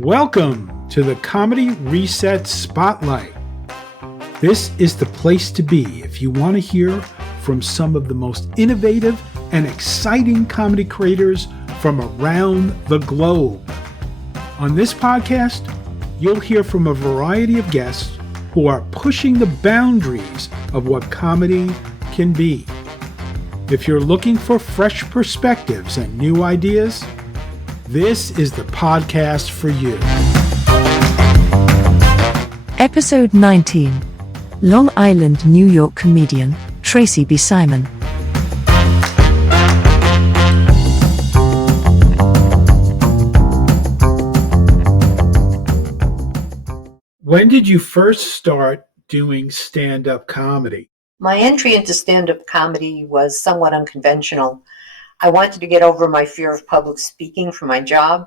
Welcome to the Comedy Reset Spotlight. This is the place to be if you want to hear from some of the most innovative and exciting comedy creators from around the globe. On this podcast, you'll hear from a variety of guests who are pushing the boundaries of what comedy can be. If you're looking for fresh perspectives and new ideas, this is the podcast for you. Episode 19. Long Island, New York comedian, Tracey B. Simon. When did you first start doing stand-up comedy? My entry into stand-up comedy was somewhat unconventional. I wanted to get over my fear of public speaking for my job.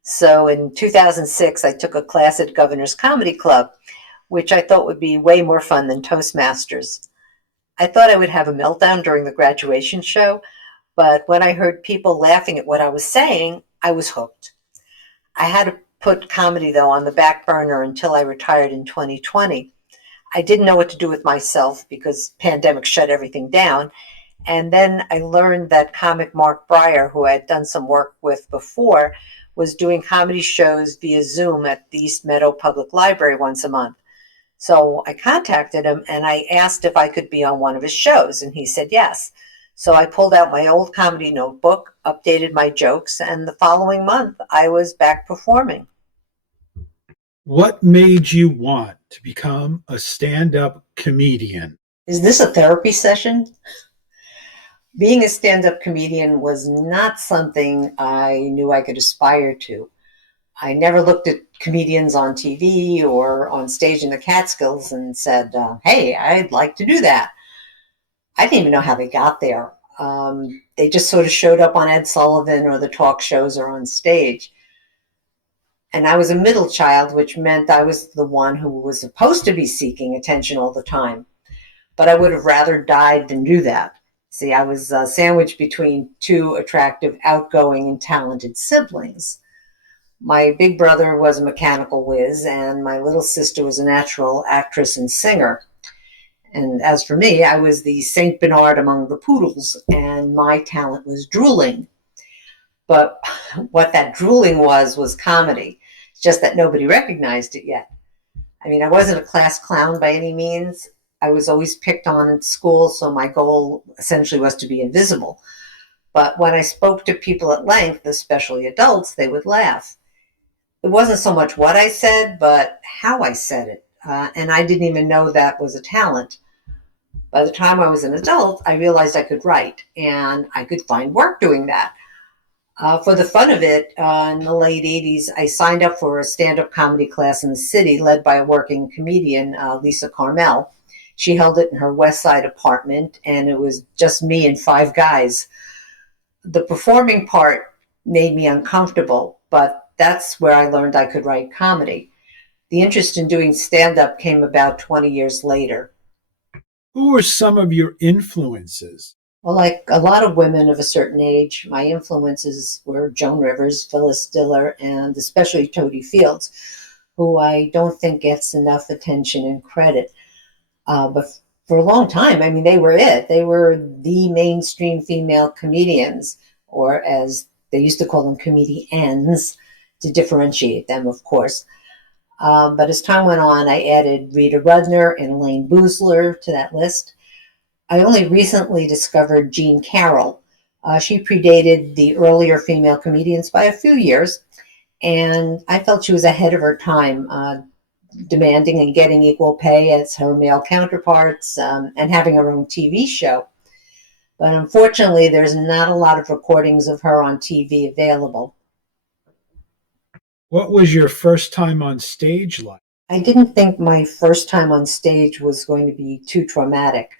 So in 2006, I took a class at Governor's Comedy Club, which I thought would be way more fun than Toastmasters. I thought I would have a meltdown during the graduation show, but when I heard people laughing at what I was saying, I was hooked. I had to put comedy, though, on the back burner until I retired in 2020. I didn't know what to do with myself because pandemic shut everything down. And then I learned that comic Mark Breyer, who I had done some work with before, was doing comedy shows via Zoom at the East Meadow Public Library once a month. So I contacted him and I asked if I could be on one of his shows, and he said yes. So I pulled out my old comedy notebook, updated my jokes, and the following month I was back performing. What made you want to become a stand-up comedian? Is this a therapy session? Being a stand-up comedian was not something I knew I could aspire to. I never looked at comedians on TV or on stage in the Catskills and said, hey, I'd like to do that. I didn't even know how they got there. They just sort of showed up on Ed Sullivan or the talk shows or on stage. And I was a middle child, which meant I was the one who was supposed to be seeking attention all the time. But I would have rather died than do that. See, I was sandwiched between two attractive, outgoing, and talented siblings. My big brother was a mechanical whiz, and my little sister was a natural actress and singer. And as for me, I was the Saint Bernard among the poodles, and my talent was drooling. But what that drooling was comedy. It's just that nobody recognized it yet. I mean, I wasn't a class clown by any means. I was always picked on at school, so my goal essentially was to be invisible. But when I spoke to people at length, especially adults, they would laugh. It wasn't so much what I said, but how I said it. And I didn't even know that was a talent. By the time I was an adult, I realized I could write, and I could find work doing that. For the fun of it, in the late 80s, I signed up for a stand-up comedy class in the city led by a working comedian, Lisa Carmel. She held it in her West Side apartment, and it was just me and 5 guys. The performing part made me uncomfortable, but that's where I learned I could write comedy. The interest in doing stand-up came about 20 years later. Who were some of your influences? Well, like a lot of women of a certain age, my influences were Joan Rivers, Phyllis Diller, and especially Toady Fields, who I don't think gets enough attention and credit. But for a long time, I mean, they were it. They were the mainstream female comedians, or as they used to call them, comedians, to differentiate them, of course. But as time went on, I added Rita Rudner and Elaine Boosler to that list. I only recently discovered Jean Carroll. She predated the earlier female comedians by a few years, and I felt she was ahead of her time, demanding and getting equal pay as her male counterparts, and having her own TV show. But unfortunately, there's not a lot of recordings of her on TV available. What was your first time on stage like? I didn't think my first time on stage was going to be too traumatic.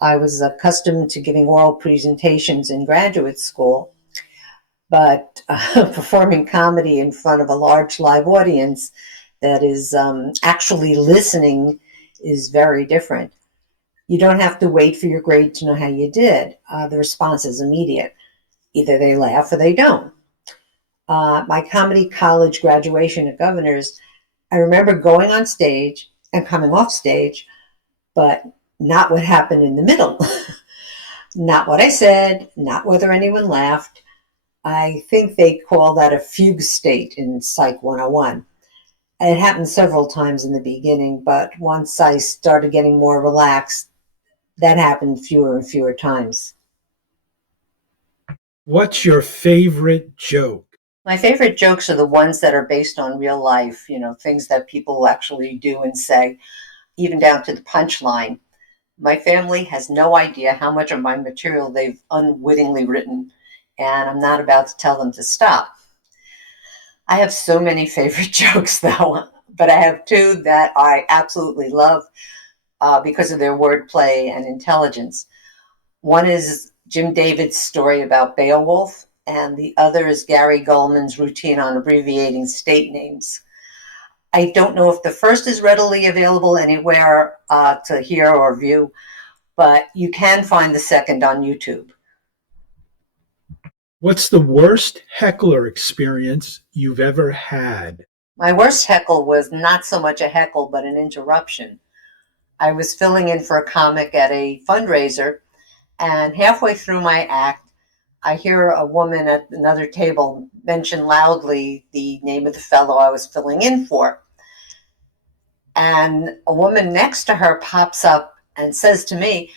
I was accustomed to giving oral presentations in graduate school, but performing comedy in front of a large live audience that is actually listening is very different. You don't have to wait for your grade to know how you did. The response is immediate. Either they laugh or they don't. My comedy college graduation at Governor's, I remember going on stage and coming off stage, but not what happened in the middle. Not what I said, not whether anyone laughed. I think they call that a fugue state in Psych 101. It happened several times in the beginning, but once I started getting more relaxed, that happened fewer and fewer times. What's your favorite joke? My favorite jokes are the ones that are based on real life, things that people actually do and say, even down to the punchline. My family has no idea how much of my material they've unwittingly written, and I'm not about to tell them to stop. I have so many favorite jokes, though, but I have two that I absolutely love because of their wordplay and intelligence. One is Jim David's story about Beowulf, and the other is Gary Goldman's routine on abbreviating state names. I don't know if the first is readily available anywhere to hear or view, but you can find the second on YouTube. What's the worst heckler experience you've ever had? My worst heckle was not so much a heckle, but an interruption. I was filling in for a comic at a fundraiser, and halfway through my act, I hear a woman at another table mention loudly the name of the fellow I was filling in for. And a woman next to her pops up and says to me,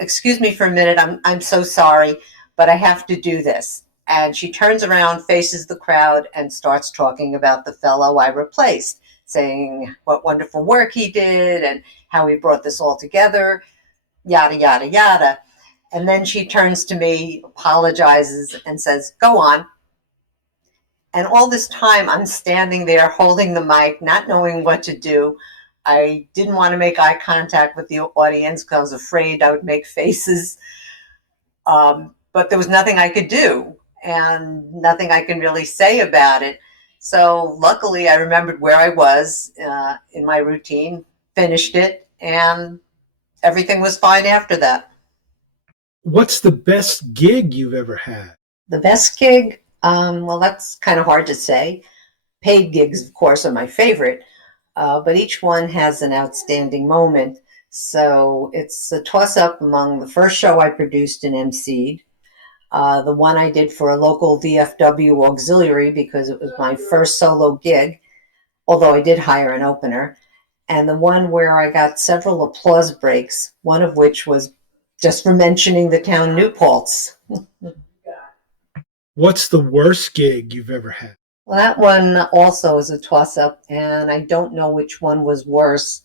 excuse me for a minute, I'm so sorry, but I have to do this. And she turns around, faces the crowd, and starts talking about the fellow I replaced, saying what wonderful work he did and how he brought this all together, yada, yada, yada. And then she turns to me, apologizes, and says, go on. And all this time, I'm standing there holding the mic, not knowing what to do. I didn't want to make eye contact with the audience because I was afraid I would make faces. But there was nothing I could do and nothing I can really say about it. So luckily, I remembered where I was in my routine, finished it, and everything was fine after that. What's the best gig you've ever had? The best gig? Well, that's kind of hard to say. Paid gigs, of course, are my favorite, but each one has an outstanding moment. So it's a toss-up among the first show I produced and emceed, the one I did for a local VFW auxiliary because it was my first solo gig, although I did hire an opener, and the one where I got several applause breaks, one of which was just for mentioning the town New Paltz. What's the worst gig you've ever had? Well, that one also is a toss-up, and I don't know which one was worse.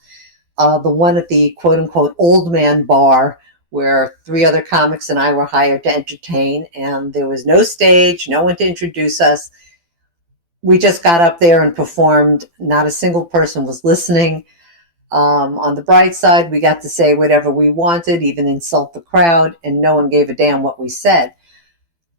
The one at the quote-unquote old man bar where 3 other comics and I were hired to entertain, and there was no stage, no one to introduce us. We just got up there and performed. Not a single person was listening. On the bright side, we got to say whatever we wanted, even insult the crowd, and no one gave a damn what we said.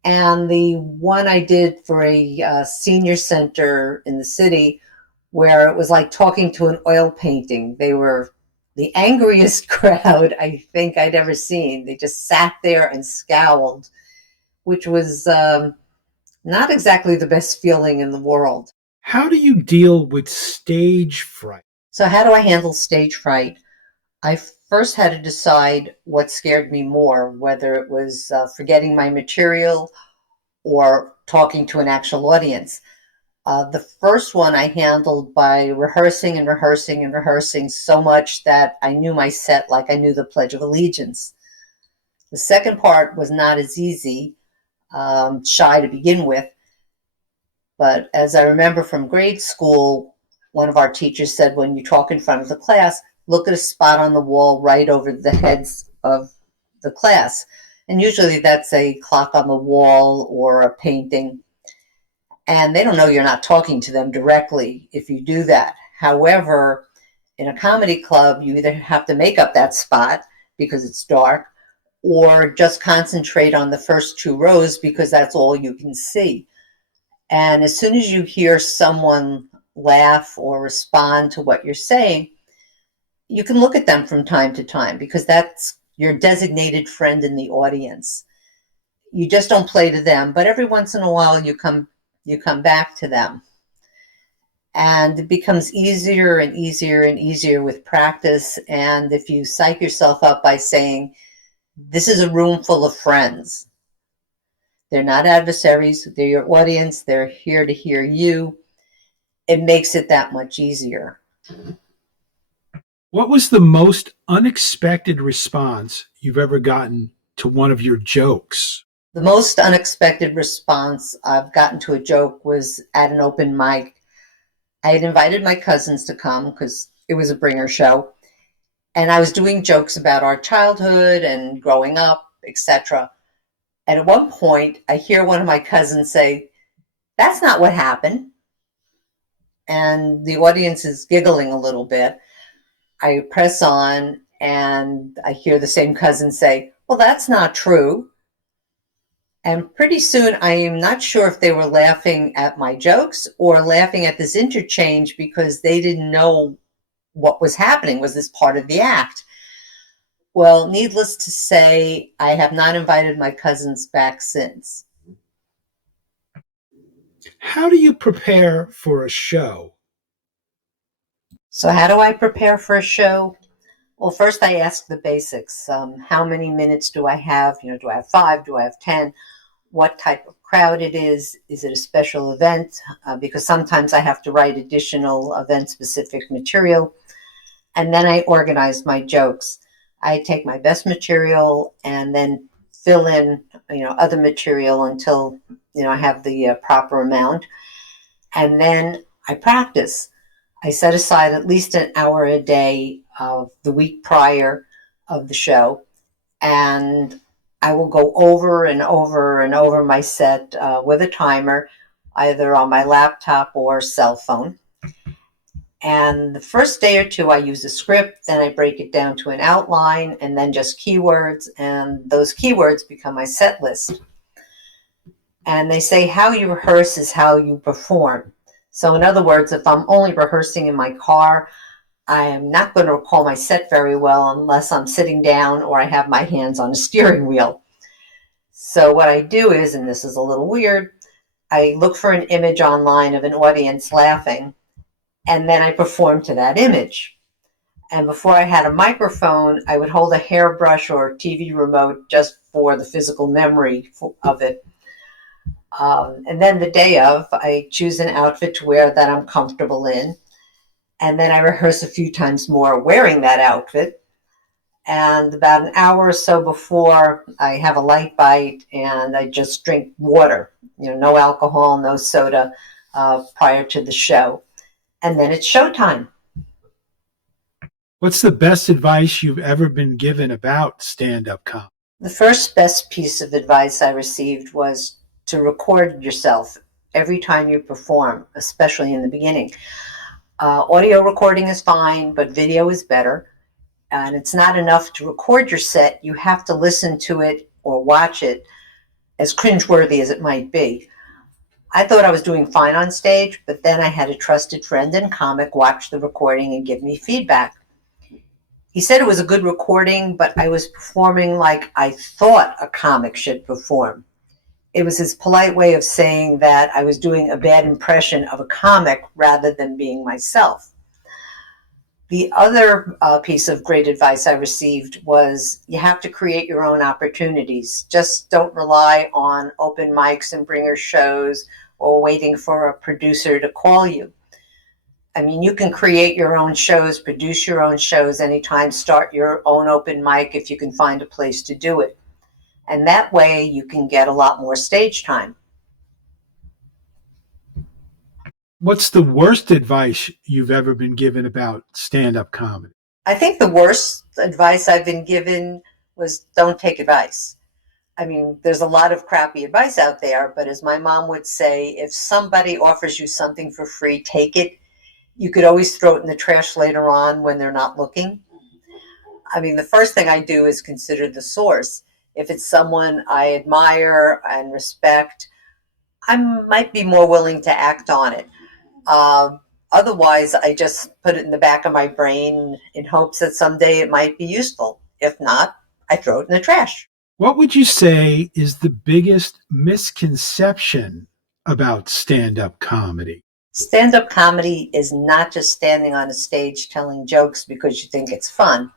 And the one I did for a senior center in the city where it was like talking to an oil painting. They were the angriest crowd I think I'd ever seen. They just sat there and scowled, which was not exactly the best feeling in the world. How do you deal with stage fright? So how do I handle stage fright? I first had to decide what scared me more, whether it was forgetting my material or talking to an actual audience. The first one I handled by rehearsing and rehearsing and rehearsing so much that I knew my set like I knew the Pledge of Allegiance. The second part was not as easy, shy to begin with. But as I remember from grade school, one of our teachers said, when you talk in front of the class, look at a spot on the wall right over the heads of the class. And usually that's a clock on the wall or a painting. And they don't know you're not talking to them directly if you do that. However, in a comedy club, you either have to make up that spot because it's dark, or just concentrate on the first 2 rows because that's all you can see. And as soon as you hear someone laugh or respond to what you're saying, you can look at them from time to time because that's your designated friend in the audience. You just don't play to them, but every once in a while you come you come back to them. And it becomes easier and easier and easier with practice. And if you psych yourself up by saying, this is a room full of friends, they're not adversaries, they're your audience, they're here to hear you, it makes it that much easier. What was the most unexpected response you've ever gotten to one of your jokes? The most unexpected response I've gotten to a joke was at an open mic. I had invited my cousins to come because it was a bringer show. And I was doing jokes about our childhood and growing up, etc. And at one point, I hear one of my cousins say, "That's not what happened." And the audience is giggling a little bit. I press on and I hear the same cousin say, "Well, that's not true." And pretty soon, I am not sure if they were laughing at my jokes or laughing at this interchange because they didn't know what was happening. Was this part of the act? Well, needless to say, I have not invited my cousins back since. How do you prepare for a show? So how do I prepare for a show? Well, first I ask the basics. How many minutes do I have? Do I have 5? Do I have 10? What type of crowd it is? Is it a special event? Because sometimes I have to write additional event-specific material. And then I organize my jokes. I take my best material and then fill in, other material until, I have the proper amount. And then I practice. I set aside at least an hour a day of the week prior of the show, and I will go over and over and over my set with a timer, either on my laptop or cell phone. And the first day or two, I use a script, then I break it down to an outline, and then just keywords, and those keywords become my set list. And they say how you rehearse is how you perform. So in other words, if I'm only rehearsing in my car, I am not going to recall my set very well unless I'm sitting down or I have my hands on a steering wheel. So what I do is, and this is a little weird, I look for an image online of an audience laughing, and then I perform to that image. And before I had a microphone, I would hold a hairbrush or TV remote just for the physical memory of it. And then the day of, I choose an outfit to wear that I'm comfortable in. And then I rehearse a few times more wearing that outfit. And about an hour or so before, I have a light bite and I just drink water, no alcohol, no soda prior to the show. And then it's showtime. What's the best advice you've ever been given about stand-up comedy? The first best piece of advice I received was to record yourself every time you perform, especially in the beginning. Audio recording is fine, but video is better. And it's not enough to record your set. You have to listen to it or watch it, as cringeworthy as it might be. I thought I was doing fine on stage, but then I had a trusted friend and comic watch the recording and give me feedback. He said it was a good recording, but I was performing like I thought a comic should perform. It was his polite way of saying that I was doing a bad impression of a comic rather than being myself. The other piece of great advice I received was you have to create your own opportunities. Just don't rely on open mics and bringer shows or waiting for a producer to call you. I mean, you can create your own shows, produce your own shows anytime, start your own open mic if you can find a place to do it. And that way you can get a lot more stage time. What's the worst advice you've ever been given about stand-up comedy? I think the worst advice I've been given was don't take advice. I mean, there's a lot of crappy advice out there, but as my mom would say, if somebody offers you something for free, take it. You could always throw it in the trash later on when they're not looking. I mean, the first thing I do is consider the source. If it's someone I admire and respect, I might be more willing to act on it. Otherwise, I just put it in the back of my brain in hopes that someday it might be useful. If not, I throw it in the trash. What would you say is the biggest misconception about stand-up comedy? Stand-up comedy is not just standing on a stage telling jokes because you think it's fun.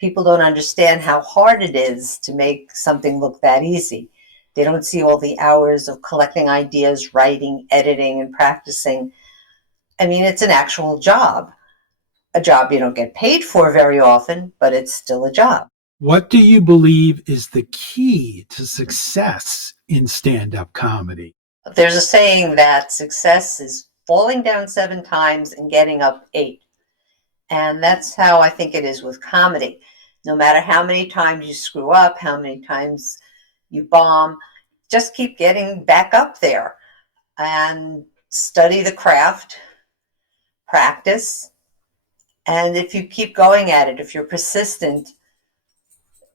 People don't understand how hard it is to make something look that easy. They don't see all the hours of collecting ideas, writing, editing, and practicing. I mean, it's an actual job, a job you don't get paid for very often, but it's still a job. What do you believe is the key to success in stand-up comedy? There's a saying that success is falling down 7 times and getting up 8. And that's how I think it is with comedy. No matter how many times you screw up, how many times you bomb, just keep getting back up there and study the craft, practice. And if you keep going at it, if you're persistent,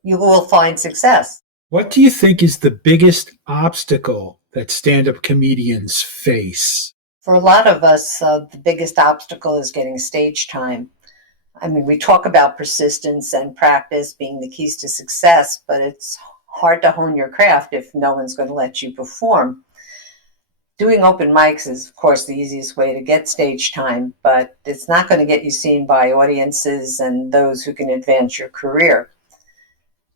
you will find success. What do you think is the biggest obstacle that stand-up comedians face? For a lot of us, the biggest obstacle is getting stage time. I mean, we talk about persistence and practice being the keys to success, but it's hard to hone your craft if no one's going to let you perform. Doing open mics is, of course, the easiest way to get stage time, but it's not going to get you seen by audiences and those who can advance your career.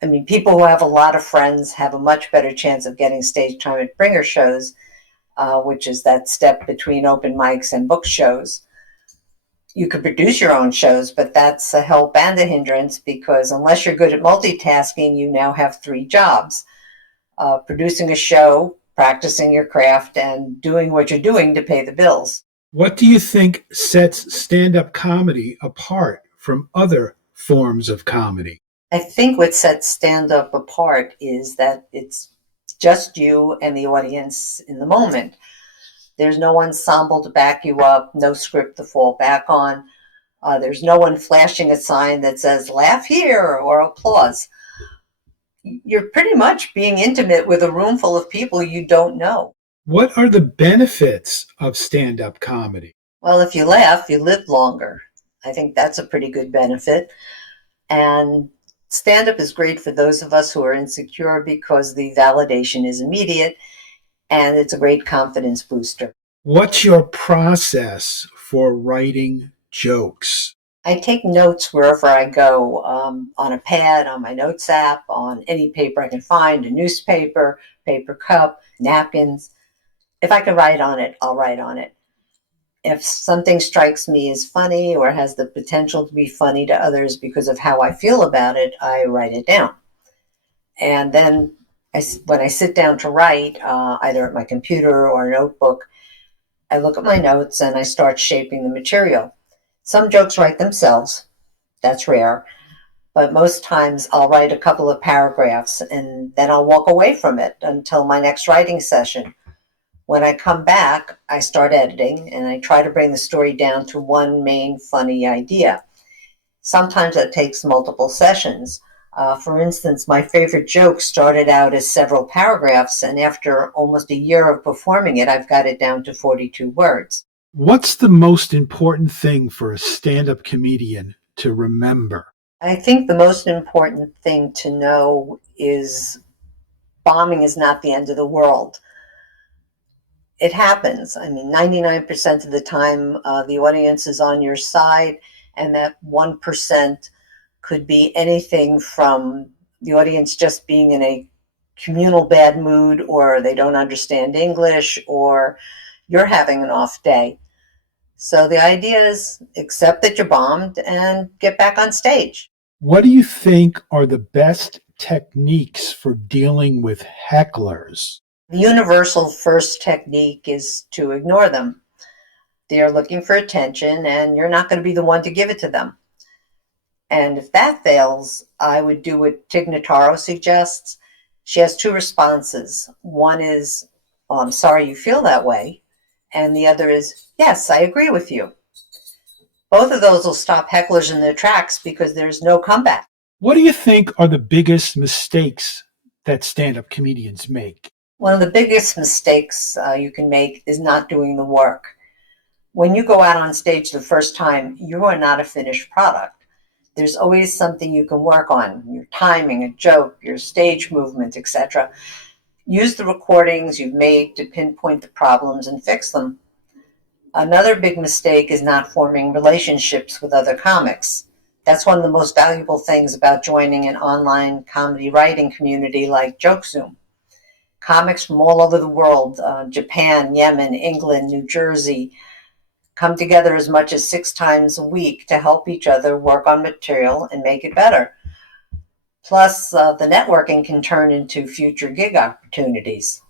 I mean, people who have a lot of friends have a much better chance of getting stage time at bringer shows, which is that step between open mics and book shows. You could produce your own shows, but that's a help and a hindrance because unless you're good at multitasking, you now have 3 jobs. Producing a show, practicing your craft, and doing what you're doing to pay the bills. What do you think sets stand-up comedy apart from other forms of comedy? I think what sets stand-up apart is that it's just you and the audience in the moment. There's no ensemble to back you up, no script to fall back on. There's no one flashing a sign that says, laugh here or applause. You're pretty much being intimate with a room full of people you don't know. What are the benefits of stand-up comedy? Well, if you laugh, you live longer. I think that's a pretty good benefit. And stand-up is great for those of us who are insecure because the validation is immediate and it's a great confidence booster. What's your process for writing jokes? I take notes wherever I go, on a pad, on my notes app, on any paper I can find, a newspaper, paper cup, napkins. If I can write on it, I'll write on it. If something strikes me as funny or has the potential to be funny to others because of how I feel about it, I write it down. And then when I sit down to write, either at my computer or a notebook, I look at my notes and I start shaping the material. Some jokes write themselves. That's rare. But most times I'll write a couple of paragraphs and then I'll walk away from it until my next writing session. When I come back, I start editing and I try to bring the story down to one main funny idea. Sometimes that takes multiple sessions. For instance, my favorite joke started out as several paragraphs, and after almost a year of performing it, I've got it down to 42 words. What's the most important thing for a stand-up comedian to remember? I think the most important thing to know is bombing is not the end of the world. It happens. I mean, 99% of the time, the audience is on your side, and that 1% could be anything from the audience just being in a communal bad mood, or they don't understand English, or you're having an off day. So the idea is accept that you're bombed and get back on stage. What do you think are the best techniques for dealing with hecklers? The universal first technique is to ignore them. They're looking for attention, and you're not going to be the one to give it to them. And if that fails, I would do what Tig Notaro suggests. She has 2 responses. One is, well, I'm sorry you feel that way. And the other is, yes, I agree with you. Both of those will stop hecklers in their tracks because there's no comeback. What do you think are the biggest mistakes that stand-up comedians make? One of the biggest mistakes you can make is not doing the work. When you go out on stage the first time, you are not a finished product. There's always something you can work on, your timing, a joke, your stage movement, etc. Use the recordings you've made to pinpoint the problems and fix them. Another big mistake is not forming relationships with other comics. That's one of the most valuable things about joining an online comedy writing community like JokeZoom. Comics from all over the world, Japan, Yemen, England, New Jersey, come together as much as 6 times a week to help each other work on material and make it better. Plus, the networking can turn into future gig opportunities.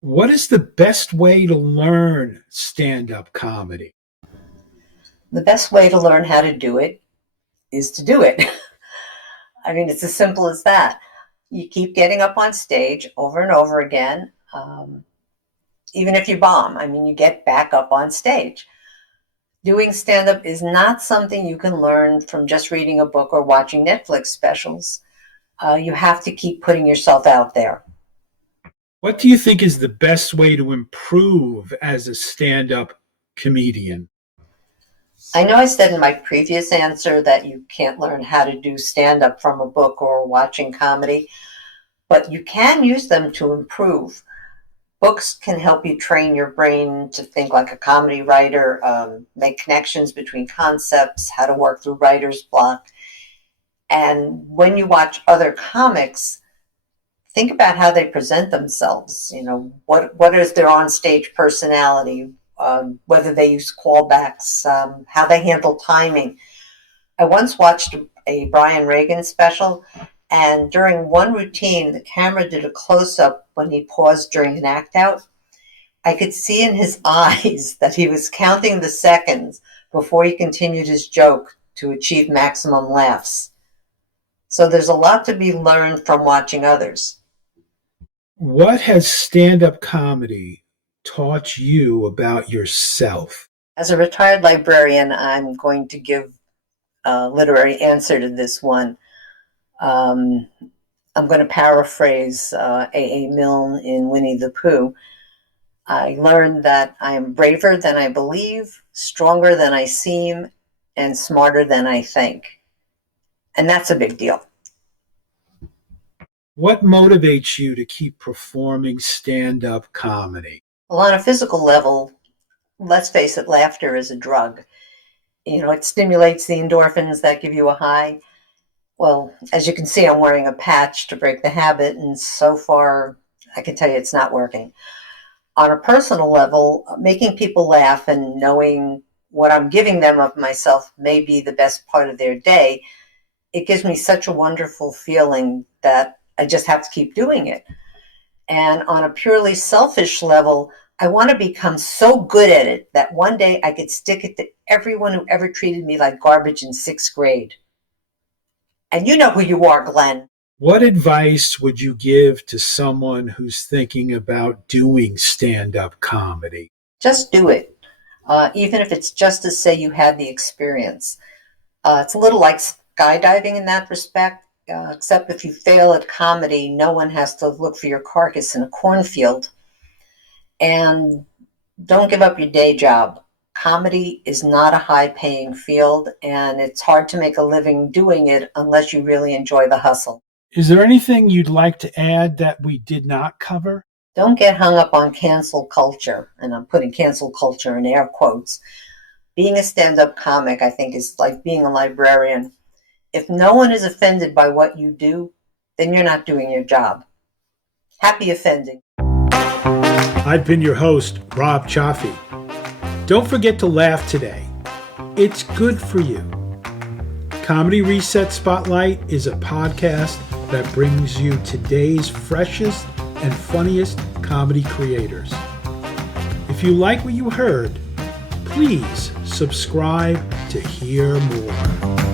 What is the best way to learn stand-up comedy? The best way to learn how to do it is to do it. I mean, it's as simple as that. You keep getting up on stage over and over again. Even if you bomb, you get back up on stage. Doing stand-up is not something you can learn from just reading a book or watching Netflix specials. You have to keep putting yourself out there. What do you think is the best way to improve as a stand-up comedian? I know I said in my previous answer that you can't learn how to do stand-up from a book or watching comedy, but you can use them to improve. Books can help you train your brain to think like a comedy writer, make connections between concepts, how to work through writer's block. And when you watch other comics, think about how they present themselves. What is their on-stage personality, whether they use callbacks, how they handle timing. I once watched a Brian Regan special, and during one routine, the camera did a close-up when he paused during an act out. I could see in his eyes that he was counting the seconds before he continued his joke to achieve maximum laughs. So there's a lot to be learned from watching others. What has stand-up comedy taught you about yourself? As a retired librarian, I'm going to give a literary answer to this one. I'm going to paraphrase A.A. Milne in Winnie the Pooh. I learned that I am braver than I believe, stronger than I seem, and smarter than I think. And that's a big deal. What motivates you to keep performing stand-up comedy? Well, on a physical level, let's face it, laughter is a drug. It stimulates the endorphins that give you a high. Well, as you can see, I'm wearing a patch to break the habit, and so far, I can tell you it's not working. On a personal level, making people laugh and knowing what I'm giving them of myself may be the best part of their day. It gives me such a wonderful feeling that I just have to keep doing it. And on a purely selfish level, I want to become so good at it that one day I could stick it to everyone who ever treated me like garbage in 6th grade. And you know who you are, Glenn. What advice would you give to someone who's thinking about doing stand-up comedy? Just do it, even if it's just to say you had the experience. It's a little like skydiving in that respect, except if you fail at comedy, no one has to look for your carcass in a cornfield. And don't give up your day job. Comedy is not a high-paying field, and it's hard to make a living doing it unless you really enjoy the hustle. Is there anything you'd like to add that we did not cover? Don't get hung up on cancel culture, and I'm putting cancel culture in air quotes. Being a stand-up comic, I think, is like being a librarian. If no one is offended by what you do, then you're not doing your job. Happy offending. I've been your host, Rob Chaffee. Don't forget to laugh today. It's good for you. Comedy Reset Spotlight is a podcast that brings you today's freshest and funniest comedy creators. If you like what you heard, please subscribe to hear more.